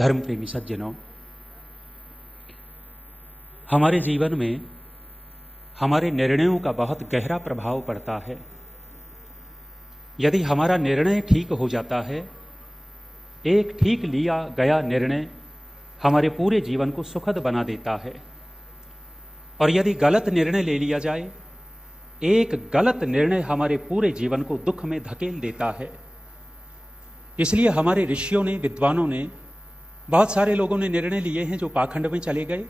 धर्म प्रेमी सज्जनों, हमारे जीवन में हमारे निर्णयों का बहुत गहरा प्रभाव पड़ता है। यदि हमारा निर्णय ठीक हो जाता है, एक ठीक लिया गया निर्णय हमारे पूरे जीवन को सुखद बना देता है, और यदि गलत निर्णय ले लिया जाए, एक गलत निर्णय हमारे पूरे जीवन को दुख में धकेल देता है। इसलिए हमारे ऋषियों ने, विद्वानों ने, बहुत सारे लोगों ने निर्णय लिए हैं जो पाखंड में चले गए।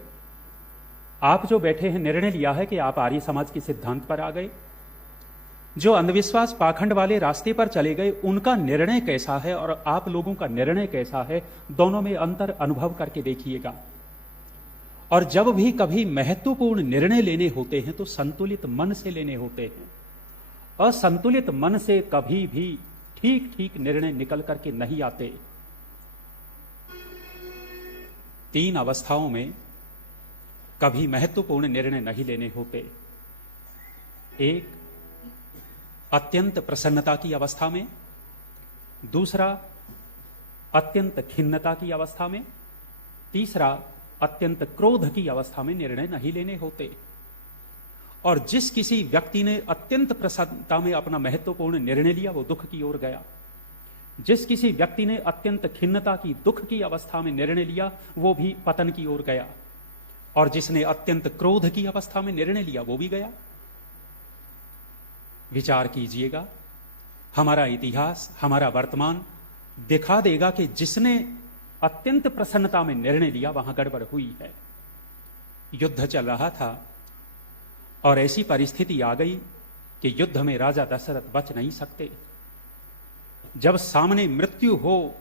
आप जो बैठे हैं, निर्णय लिया है कि आप आर्य समाज के सिद्धांत पर आ गए। जो अंधविश्वास पाखंड वाले रास्ते पर चले गए, उनका निर्णय कैसा है और आप लोगों का निर्णय कैसा है, दोनों में अंतर अनुभव करके देखिएगा। और जब भी कभी महत्वपूर्ण निर्णय लेने होते हैं तो संतुलित मन से लेने होते हैं। असंतुलित मन से कभी भी ठीक ठीक निर्णय निकल करके नहीं आते। 3 अवस्थाओं में कभी महत्वपूर्ण निर्णय नहीं लेने होते। एक, अत्यंत प्रसन्नता की अवस्था में। दूसरा, अत्यंत खिन्नता की अवस्था में। तीसरा, अत्यंत क्रोध की अवस्था में निर्णय नहीं लेने होते। और जिस किसी व्यक्ति ने अत्यंत प्रसन्नता में अपना महत्वपूर्ण निर्णय लिया, वो दुख की ओर गया। जिस किसी व्यक्ति ने अत्यंत खिन्नता की, दुख की अवस्था में निर्णय लिया, वो भी पतन की ओर गया। और जिसने अत्यंत क्रोध की अवस्था में निर्णय लिया, वो भी गया। विचार कीजिएगा, हमारा इतिहास, हमारा वर्तमान दिखा देगा कि जिसने अत्यंत प्रसन्नता में निर्णय लिया, वहां गड़बड़ हुई है। युद्ध चल रहा था और ऐसी परिस्थिति आ गई कि युद्ध में राजा दशरथ बच नहीं सकते। जब सामने मृत्यु हो,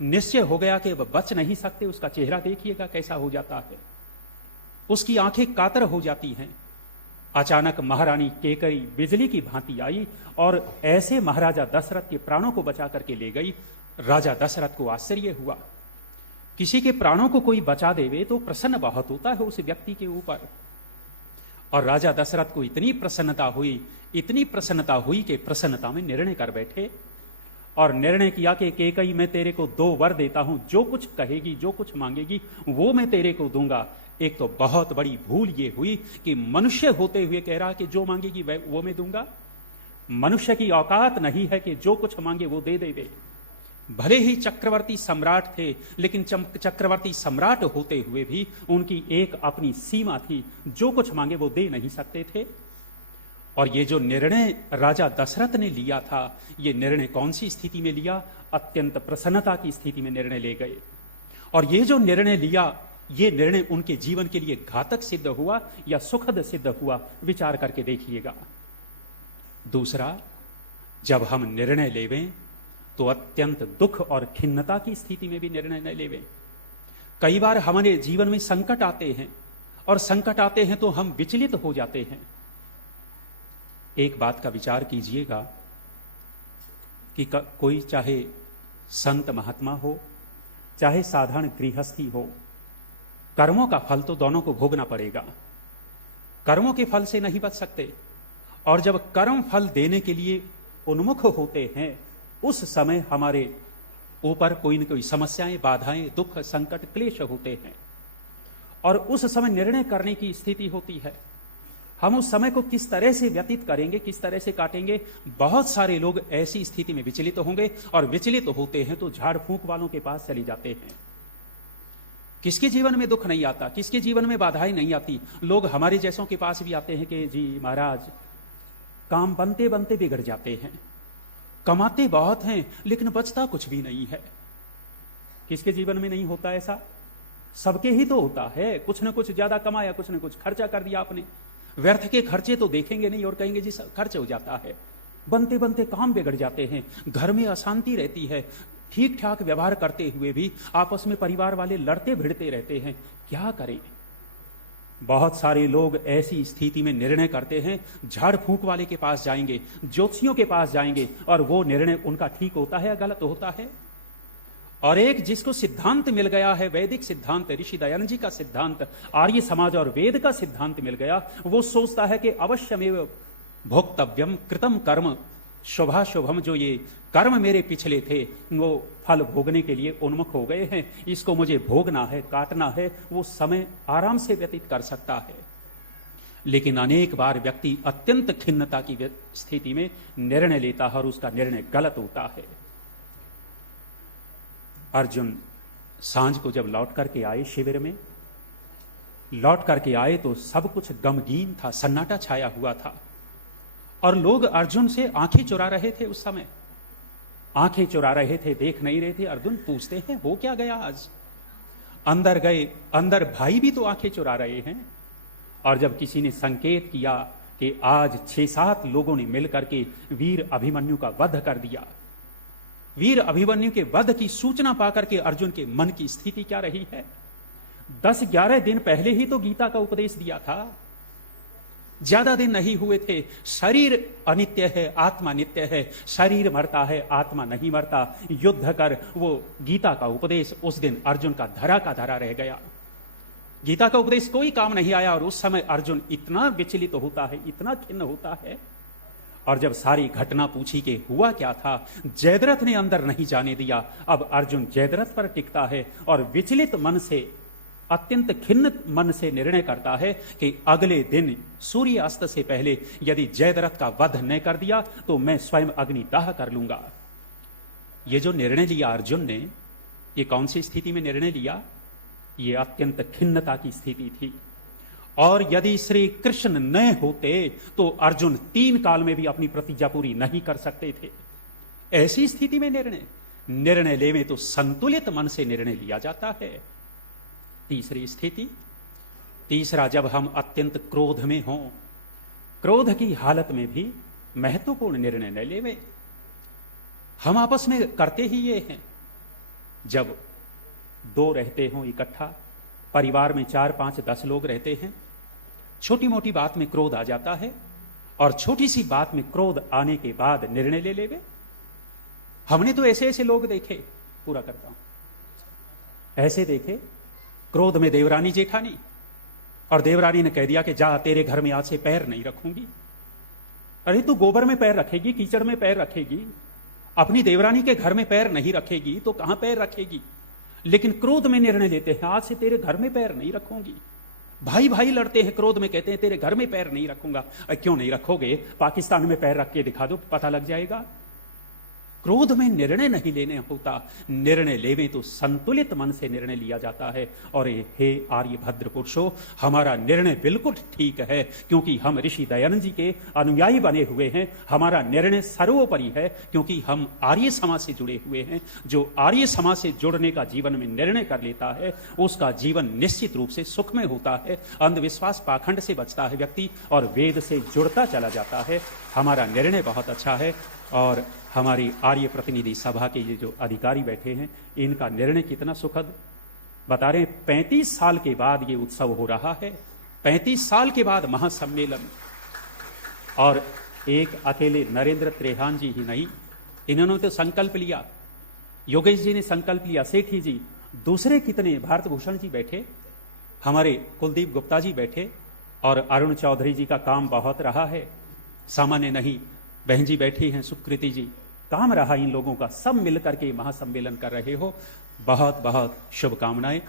निश्चय हो गया कि वह बच नहीं सकते, उसका चेहरा देखिएगा कैसा हो जाता है। उसकी आंखें कातर हो जाती हैं। अचानक महारानी केकई बिजली की भांति आई और ऐसे महाराजा दशरथ के प्राणों को बचा करके ले गई। राजा दशरथ को आश्चर्य हुआ। किसी के प्राणों को कोई बचा देवे तो प्रसन्न बहुत होता है उस व्यक्ति के ऊपर। और राजा दशरथ को इतनी प्रसन्नता हुई कि प्रसन्नता में निर्णय कर बैठे और निर्णय किया कि केकई, मैं तेरे को 2 वर देता हूं, जो कुछ कहेगी, जो कुछ मांगेगी, वो मैं तेरे को दूंगा। एक तो बहुत बड़ी भूल ये हुई कि मनुष्य होते हुए कह रहा कि जो मांगेगी वो मैं दूंगा। मनुष्य की औकात नहीं है कि जो कुछ मांगे वो दे देवे। भले ही चक्रवर्ती सम्राट थे, लेकिन चक्रवर्ती सम्राट होते हुए भी उनकी एक अपनी सीमा थी। जो कुछ मांगे वो दे नहीं सकते थे। और ये जो निर्णय राजा दशरथ ने लिया था, ये निर्णय कौन सी स्थिति में लिया? अत्यंत प्रसन्नता की स्थिति में निर्णय ले गए। और ये जो निर्णय लिया, ये निर्णय उनके जीवन के लिए घातक सिद्ध हुआ या सुखद सिद्ध हुआ, विचार करके देखिएगा। दूसरा, जब हम निर्णय लेवें तो अत्यंत दुख और खिन्नता की स्थिति में भी निर्णय न लेवें। कई बार हमारे जीवन में संकट आते हैं और संकट आते हैं तो हम विचलित हो जाते हैं। एक बात का विचार कीजिएगा कि कोई चाहे संत महात्मा हो, चाहे साधारण गृहस्थी हो, कर्मों का फल तो दोनों को भोगना पड़ेगा। कर्मों के फल से नहीं बच सकते। और जब कर्म फल देने के लिए उन्मुख होते हैं, उस समय हमारे ऊपर कोई न कोई समस्याएं, बाधाएं, दुख, संकट, क्लेश होते हैं। और उस समय निर्णय करने की स्थिति होती है। हम उस समय को किस तरह से व्यतीत करेंगे, किस तरह से काटेंगे। बहुत सारे लोग ऐसी स्थिति में विचलित होंगे, और विचलित होते हैं तो झाड़ फूंक वालों के पास चले जाते हैं। किसके जीवन में दुख नहीं आता, किसके जीवन में बाधाएं नहीं आती। लोग हमारे जैसों के पास भी आते हैं कि जी महाराज, काम बनते बनते बिगड़ जाते हैं, कमाते बहुत हैं लेकिन बचता कुछ भी नहीं है। किसके जीवन में नहीं होता ऐसा? सबके ही तो होता है। कुछ न कुछ ज्यादा कमाया, कुछ न कुछ खर्चा कर दिया आपने। व्यर्थ के खर्चे तो देखेंगे नहीं और कहेंगे जी खर्च हो जाता है। बनते बनते काम बिगड़ जाते हैं, घर में अशांति रहती है। ठीक ठाक व्यवहार करते हुए भी आपस में परिवार वाले लड़ते भिड़ते रहते हैं। क्या करें? बहुत सारे लोग ऐसी स्थिति में निर्णय करते हैं, झाड़ फूंक वाले के पास जाएंगे, ज्योतिषियों के पास जाएंगे, और वो निर्णय उनका ठीक होता है या गलत होता है। और एक जिसको सिद्धांत मिल गया है, वैदिक सिद्धांत, ऋषि दयानंद जी का सिद्धांत, आर्य समाज और वेद का सिद्धांत मिल गया, वो सोचता है कि अवश्यमेव भोक्तव्यम कृतम कर्म शुभाशुभम जो ये कर्म मेरे पिछले थे वो फल भोगने के लिए उन्मुख हो गए हैं, इसको मुझे भोगना है, काटना है, वो समय आराम से व्यतीत कर सकता है। लेकिन अनेक बार व्यक्ति अत्यंत खिन्नता की स्थिति में निर्णय लेता है और उसका निर्णय गलत होता है। अर्जुन सांझ को जब लौट करके आए, शिविर में लौट करके आए तो सब कुछ गमगीन था, सन्नाटा छाया हुआ था और लोग अर्जुन से आंखें चुरा रहे थे। उस समय आंखें चुरा रहे थे, देख नहीं रहे थे। अर्जुन पूछते हैं हो क्या गया आज? अंदर गए, अंदर भाई भी तो आंखें चुरा रहे हैं। और जब किसी ने संकेत किया कि आज 6-7 लोगों ने मिलकर के वीर अभिमन्यु का वध कर दिया, वीर अभिमन्यु के वध की सूचना पाकर के अर्जुन के मन की स्थिति क्या रही है? 10-11 दिन पहले ही तो गीता का उपदेश दिया था, ज्यादा दिन नहीं हुए थे। शरीर अनित्य है, आत्मा नित्य है, शरीर मरता है, आत्मा नहीं मरता, युद्ध कर। वो गीता का उपदेश उस दिन अर्जुन का धरा का धरा रह गया। गीता का उपदेश कोई काम नहीं आया और उस समय अर्जुन इतना विचलित होता है, इतना खिन्न होता है। और जब सारी घटना पूछी कि हुआ क्या था, जयद्रथ ने अंदर नहीं जाने दिया। अब अर्जुन जयद्रथ पर टिकता है और विचलित मन से, अत्यंत खिन्न मन से निर्णय करता है कि अगले दिन सूर्यास्त से पहले यदि जयद्रथ का वध न कर दिया तो मैं स्वयं अग्निदाह कर लूंगा। ये जो निर्णय लिया अर्जुन ने, ये कौन सी स्थिति में निर्णय लिया? ये अत्यंत खिन्नता की स्थिति थी। और यदि श्री कृष्ण न होते तो अर्जुन 3 काल में भी अपनी प्रतिज्ञा पूरी नहीं कर सकते थे। ऐसी स्थिति में निर्णय लेवे तो संतुलित मन से निर्णय लिया जाता है। तीसरी स्थिति, तीसरा, जब हम अत्यंत क्रोध में हों, क्रोध की हालत में भी महत्वपूर्ण निर्णय न लेवे। हम आपस में करते ही ये हैं, जब 2 रहते हों इकट्ठा, परिवार में 4-5-10 लोग रहते हैं, छोटी मोटी बात में क्रोध आ जाता है और छोटी सी बात में क्रोध आने के बाद निर्णय ले लेवे। हमने तो ऐसे ऐसे लोग देखे, पूरा करता हूं, ऐसे देखे, क्रोध में देवरानी जेठानी, और देवरानी ने कह दिया कि जा तेरे घर में आज से पैर नहीं रखूंगी। अरे तू गोबर में पैर रखेगी, कीचड़ में पैर रखेगी, अपनी देवरानी के घर में पैर नहीं रखेगी तो कहां पैर रखेगी? लेकिन क्रोध में निर्णय लेते हैं आज से तेरे घर में पैर नहीं रखूंगी। भाई भाई लड़ते हैं, क्रोध में कहते हैं तेरे घर में पैर नहीं रखूंगा। क्यों नहीं रखोगे? पाकिस्तान में पैर रख के दिखा दो, पता लग जाएगा। क्रोध में निर्णय नहीं लेने होता, निर्णय लेवे तो संतुलित मन से निर्णय लिया जाता है। और हे आर्यभद्र पुरुषों, हमारा निर्णय बिल्कुल ठीक है, क्योंकि हम ऋषि दयानंद जी के अनुयायी बने हुए हैं। हमारा निर्णय सर्वोपरि है, क्योंकि हम आर्य समाज से जुड़े हुए हैं। जो आर्य समाज से जुड़ने का जीवन में निर्णय कर लेता है, उसका जीवन निश्चित रूप से सुखमय होता है। अंधविश्वास पाखंड से बचता है व्यक्ति और वेद से जुड़ता चला जाता है। हमारा निर्णय बहुत अच्छा है। और हमारी आर्य प्रतिनिधि सभा के ये जो अधिकारी बैठे हैं, इनका निर्णय कितना सुखद बता रहे हैं। 35 साल के बाद ये उत्सव हो रहा है, 35 साल के बाद महासम्मेलन। और एक अकेले नरेंद्र त्रेहान जी ही नहीं, इन्होंने तो संकल्प लिया, योगेश जी ने संकल्प लिया, सेठी जी, दूसरे कितने, भारत भूषण जी बैठे, हमारे कुलदीप गुप्ता जी बैठे, और अरुण चौधरी जी का काम बहुत रहा है, सामान्य नहीं। बहन जी बैठी हैं, सुकृति जी, काम रहा इन लोगों का, सब मिलकर के महासम्मेलन कर रहे हो। बहुत बहुत शुभकामनाएं।